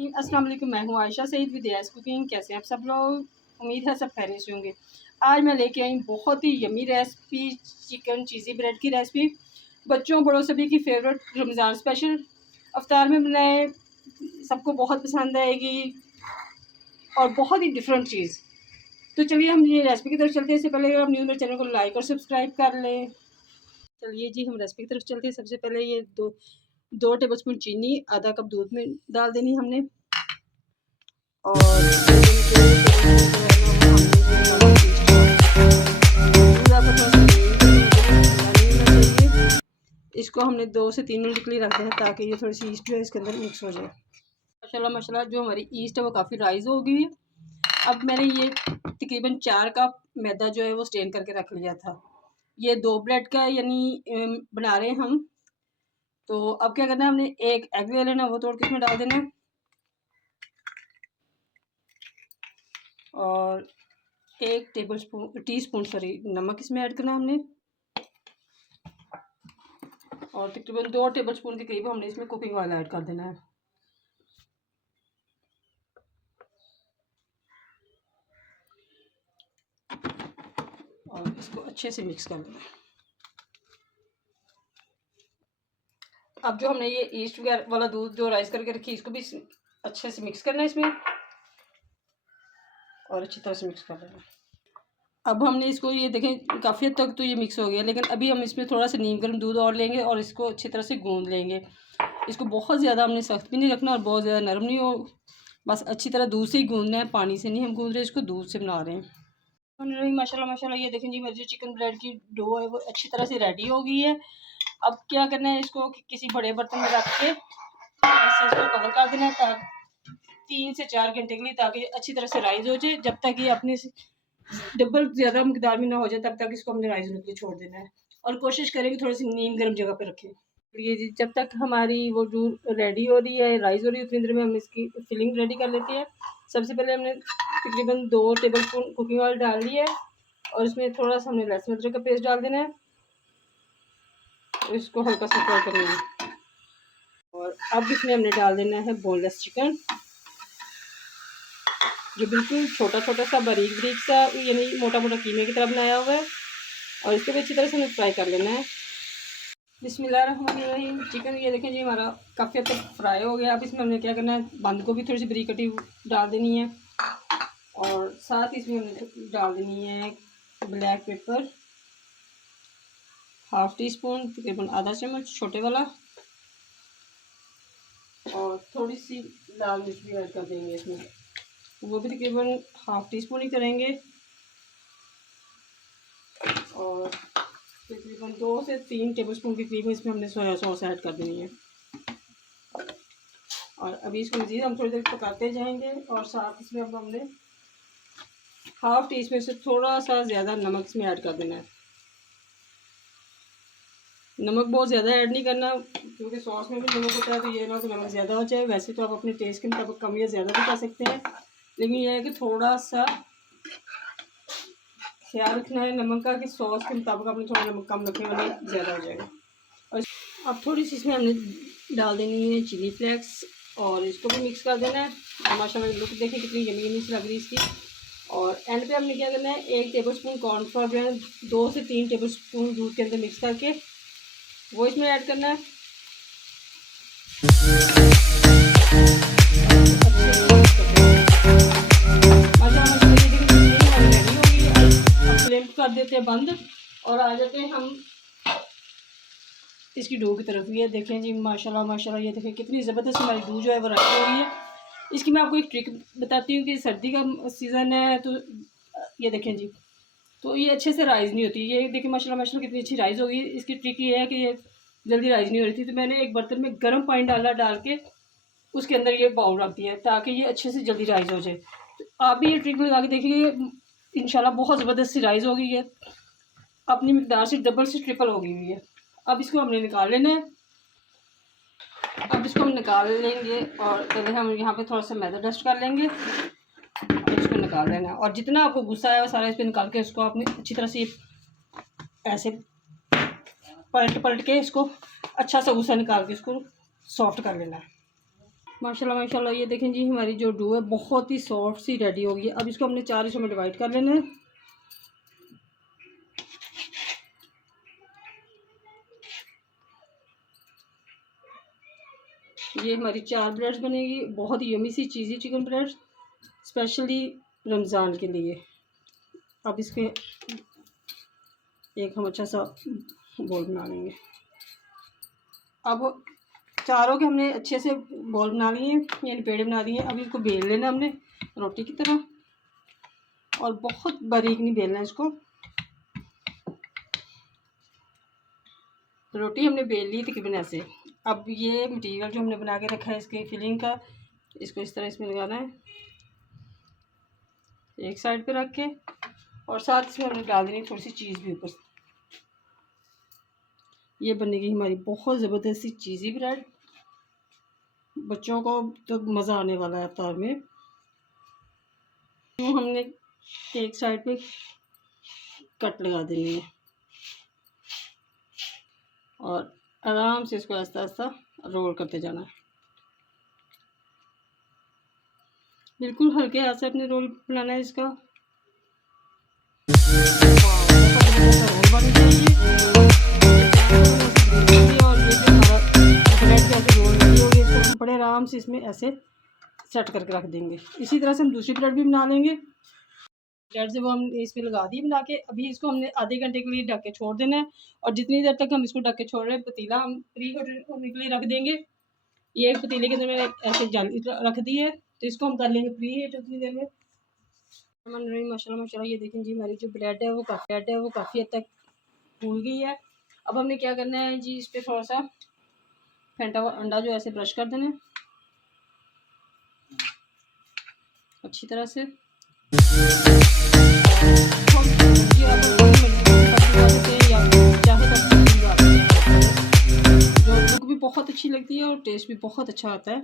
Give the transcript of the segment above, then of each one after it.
अस्सलाम वालेकुम, मैं हूँ आयशा सईद विद यास कुकिंग। कैसे हैं आप सब लोग? उम्मीद है सब खैरियत से होंगे। आज मैं लेके आई बहुत ही yummy recipe, chicken cheesy bread की रेसिपी। बच्चों बड़ों सभी की फेवरेट रमज़ान स्पेशल अफ्तार में बनाए, सबको बहुत पसंद आएगी और बहुत ही डिफरेंट चीज़। तो चलिए हम ये रेसिपी की तरफ चलते हैं। इससे पहले अगर आप न्यू मेरे चैनल को लाइक और सब्सक्राइब कर लें। चलिए जी हम रेसिपी की तरफ चलते हैं। सबसे पहले ये दो टेबल स्पून चीनी आधा कप दूध में डाल देनी हमने, और इसको हमने 2 से 3 मिनट के लिए रखते हैं ताकि ये थोड़ी सी ईस्ट जो है इसके अंदर मिक्स हो जाए। माशाल्लाह माशाल्लाह जो हमारी ईस्ट है वो काफ़ी राइज हो गई है। अब मैंने ये तकरीबन 4 कप मैदा जो है वो स्टेन करके रख लिया था। ये 2 ब्रेड का यानी बना रहे हैं हम। तो अब क्या करना है, हमने एक एग ले लेना, वो तोड़ के इसमें डाल देना है, और 1 टीस्पून नमक इसमें ऐड करना है हमने, और तकरीबन 2 टेबलस्पून के करीब हमने इसमें कुकिंग ऑयल ऐड कर देना है। और इसको अच्छे से मिक्स कर देना है। अब जो हमने ये ईस्ट वगैरह वाला दूध जो राइस करके रखी, इसको भी अच्छे से मिक्स करना है इसमें, और अच्छी तरह से मिक्स कर देना है। अब हमने इसको ये देखें काफ़ी हद तक तो ये मिक्स हो गया, लेकिन अभी हम इसमें थोड़ा सा नीम गर्म दूध और लेंगे और इसको अच्छी तरह से गूंद लेंगे। इसको बहुत ज़्यादा हमने सख्त भी नहीं रखना और बहुत ज़्यादा नरम नहीं हो, बस अच्छी तरह दूध से ही गूंदना है, पानी से नहीं हम गूंद रहे, इसको दूध से बना रहे हैं। माशाल्लाह माशाल्लाह ये देखें जी, मेरी जो चिकन ब्रेड की डो है वो अच्छी तरह से रेडी हो गई है। अब क्या करना है, इसको किसी बड़े बर्तन में रख के ऐसे इसको कवर कर देना है 3 से 4 घंटे के लिए, ताकि अच्छी तरह से राइज हो जाए। जब तक ये अपने डबल ज़्यादा मकदार में ना हो जाए तब तक इसको हमने राइस होने के लिए छोड़ देना है, और कोशिश करें कि थोड़ी सी नीम गर्म जगह पे रखें। ये जी जब तक हमारी वो डो रेडी हो रही है, राइस हो रही है, उतनी देर में हम इसकी फिलिंग रेडी कर लेते हैं। सबसे पहले हमने तकरीबन 2 टेबलस्पून कुकिंग ऑयल डाल लिया है, और इसमें थोड़ा सा हमने लहसुन अदरक का पेस्ट डाल देना है, और इसको हल्का सा फ्राई करना है। और अब इसमें हमने डाल देना है बोनलेस चिकन, जो बिल्कुल छोटा छोटा सा बारीक बारीक सा यानी मोटा मोटा कीमे की तरह बनाया हुआ है, और इसको भी अच्छी तरह से हमें फ्राई कर लेना है। बिस्मिल्लाहिर्रहमानिर्रहीम। चिकन ये देखें जी हमारा काफ़ी हद तक फ्राई हो गया। अब इसमें हमने क्या करना है, बंद गोभी थोड़ी सी बारीक कटी डाल देनी है, और साथ ही इसमें हमने डाल देनी है black pepper half tea spoon, तकरीबन आधा चम्मच छोटे वाला, और थोड़ी सी लाल मिर्च भी ऐड कर देंगे इसमें, वो भी तकरीबन हाफ टी स्पून ही करेंगे, और तकरीबन 2 से 3 टेबलस्पून के करीब इसमें हमने सोया सॉस ऐड कर देनी है। और अभी इसको मज़ीद हम थोड़ी देर पकाते जाएंगे, और साथ इसमें अब हमने हाफ टी स्पून से थोड़ा सा ज़्यादा नमक इसमें ऐड कर देना है। नमक बहुत ज़्यादा ऐड नहीं करना, क्योंकि सॉस में भी नमक होता है, तो ये ना तो नमक ज़्यादा हो जाए। वैसे तो आप अपने टेस्ट के मुताबिक कम या ज़्यादा भी कर सकते हैं, लेकिन यह है कि थोड़ा सा ख्याल रखना है नमक का, कि सॉस के मुताबिक आपने थोड़ा नमक कम रखने वाला ज़्यादा हो जाएगा। और अब थोड़ी सी इसमें हमने डाल देनी है चिली फ्लेक्स, और इसको भी मिक्स कर देना है। और माशाल्लाह लुक देखिए कितनी यमी यमी सी लग रही है इसकी। और एंड पे हमने क्या करना है, 1 टेबलस्पून कॉर्नफ्लोर जो है 2 से 3 टेबलस्पून दूध के अंदर मिक्स करके वो इसमें ऐड करना है। फ्लेम कर देते हैं बंद, और आ जाते हैं हम इसकी डो की तरफ। ये देखें जी माशाल्लाह माशाल्लाह, ये देखें कितनी ज़बरदस्त हमारी डो जो है वो रेडी हो रही है। इसकी मैं आपको एक ट्रिक बताती हूँ कि सर्दी का सीज़न है, तो ये देखें जी, तो ये अच्छे से राइज़ नहीं होती। ये देखिए माशाल्लाह माशाल्लाह कितनी अच्छी राइज़ होगी। इसकी ट्रिक ये है कि ये जल्दी राइज़ नहीं हो रही थी, तो मैंने एक बर्तन में गर्म पानी डाल के उसके अंदर ये बाउल रख दिया है, ताकि ये अच्छे से जल्दी राइज़ हो जाए। तो आप भी ये ट्रिक लगा के देखिए, इंशाल्लाह बहुत ज़बरदस्त सी राइज़ होगी। ये अपनी मिकदार से डबल से ट्रिपल हो गई हुई है। अब इसको हमने निकाल लेना है। अब इसको हम निकाल लेंगे, और पहले हम यहाँ पे थोड़ा सा मैदा डस्ट कर लेंगे, और इसको निकाल लेना है। और जितना आपको गुस्सा है वो सारा इस पर निकाल के इसको आपने अच्छी तरह से ऐसे पलट के इसको अच्छा सा गुस्सा निकाल के इसको सॉफ्ट कर लेना है। माशाल्लाह माशाल्लाह ये देखें जी हमारी जो डो है बहुत ही सॉफ्ट सी रेडी हो गई है। अब इसको हमने 4 हिस्सों में डिवाइड कर लेना है। ये हमारी 4 ब्रेड्स बनेगी, बहुत ही यमी सी चीज़ी चिकन ब्रेड, स्पेशली रमज़ान के लिए। अब इसके एक हम अच्छा सा बॉल बना लेंगे। अब चारों के हमने अच्छे से बॉल बना लिए यानी पेड़े बना दिए। अब इसको बेल लेना हमने रोटी की तरह, और बहुत बारीक नहीं बेलना इसको। रोटी हमने बेल ली तकरीबन ऐसे। अब ये मटेरियल जो हमने बना के रखा है इसके फिलिंग का, इसको इस तरह इसमें लगाना है एक साइड पे रख के, और साथ इसमें हमने डाल देनी थोड़ी सी चीज़ भी ऊपर। ये बनेगी हमारी बहुत ज़बरदस्त सी चीज़ी ब्रेड। बच्चों को तो मज़ा आने वाला है इफ्तार में। तो हमने एक साइड पे कट लगा देनी है और आराम से इसको आस्ता आस्ता रोल करते जाना है। बिल्कुल हल्के हाथ से अपने रोल बनाना है इसका। रोल बन चाहिए। और ये जो हमारा ब्रेड जैसे रोल रेडी हो गई, इसको हम बड़े आराम से इसमें ऐसे सेट करके रख देंगे। इसी तरह से हम दूसरी ब्रेड भी बना लेंगे। ब्रेड से वो हम इस पर लगा दी बना के। अभी इसको हमने आधे घंटे के लिए ढक के छोड़ देना है, और जितनी देर तक हम इसको ढक के छोड़ रहे हैं पतीला हम प्री हीट होने के लिए रख देंगे। ये एक पतीले के अंदर मैंने ऐसे जाली रख दी है, तो इसको हम कर लेंगे प्री हीट उतनी देर में। माशाल्लाह माशाल्लाह ये देखें जी हमारी जो ब्रेड है वो काफ़ी हद तक फूल गई है। अब हमने क्या करना है जी, इस पर थोड़ा सा फेंटा हुआ अंडा जो ऐसे ब्रश कर देना है अच्छी तरह से। जो लुक भी बहुत अच्छी लगती है और टेस्ट भी बहुत अच्छा आता है।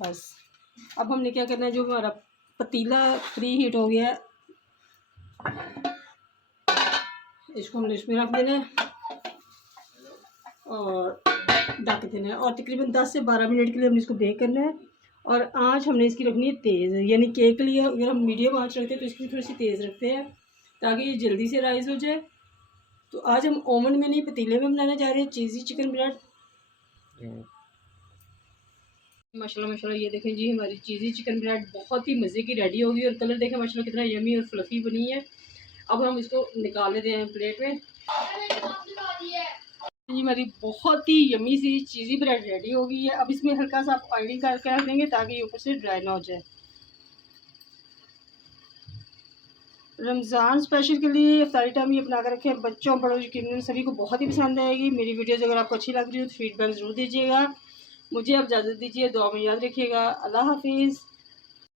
बस अब हमने क्या करना है, जो हमारा पतीला प्री हीट हो गया है इसको हमने इसमें रख देना है और ढक देना है, और तकरीबन 10 से 12 मिनट के लिए हमने इसको बेक करना है। और आँच हमने इसकी रखनी है तेज़, यानी केक के लिए अगर हम मीडियम आँच रखते हैं तो इसकी थोड़ी सी तेज़ रखते हैं ताकि ये जल्दी से राइज़ हो जाए। तो आज हम ओवन में नहीं पतीले में बनाने जा रहे हैं चीज़ी चिकन ब्रेड। माशाल्लाह माशाल्लाह ये देखें जी हमारी चीज़ी चिकन ब्रेड बहुत ही मज़े की रेडी होगी, और कलर देखें माशाल्लाह कितना यमी और फ्लफ़ी बनी है। अब हम इसको निकाल लेते हैं प्लेट में। जी हमारी बहुत ही यमी सी चीज़ी ब्रेड रेडी हो गई है। अब इसमें हल्का सा आप ऑयलिंग करके रख देंगे ताकि ऊपर से ड्राई ना हो जाए। रमज़ान स्पेशल के लिए इफ्तारी टाइम ये बना कर रखें, बच्चों बड़ों यकीनन सभी को बहुत ही पसंद आएगी। मेरी वीडियोज़ अगर आपको अच्छी लग रही हो तो फीडबैक ज़रूर दीजिएगा। मुझे अब इजाज़त दीजिए, दुआ में याद रखिएगा। अल्लाह हाफिज़।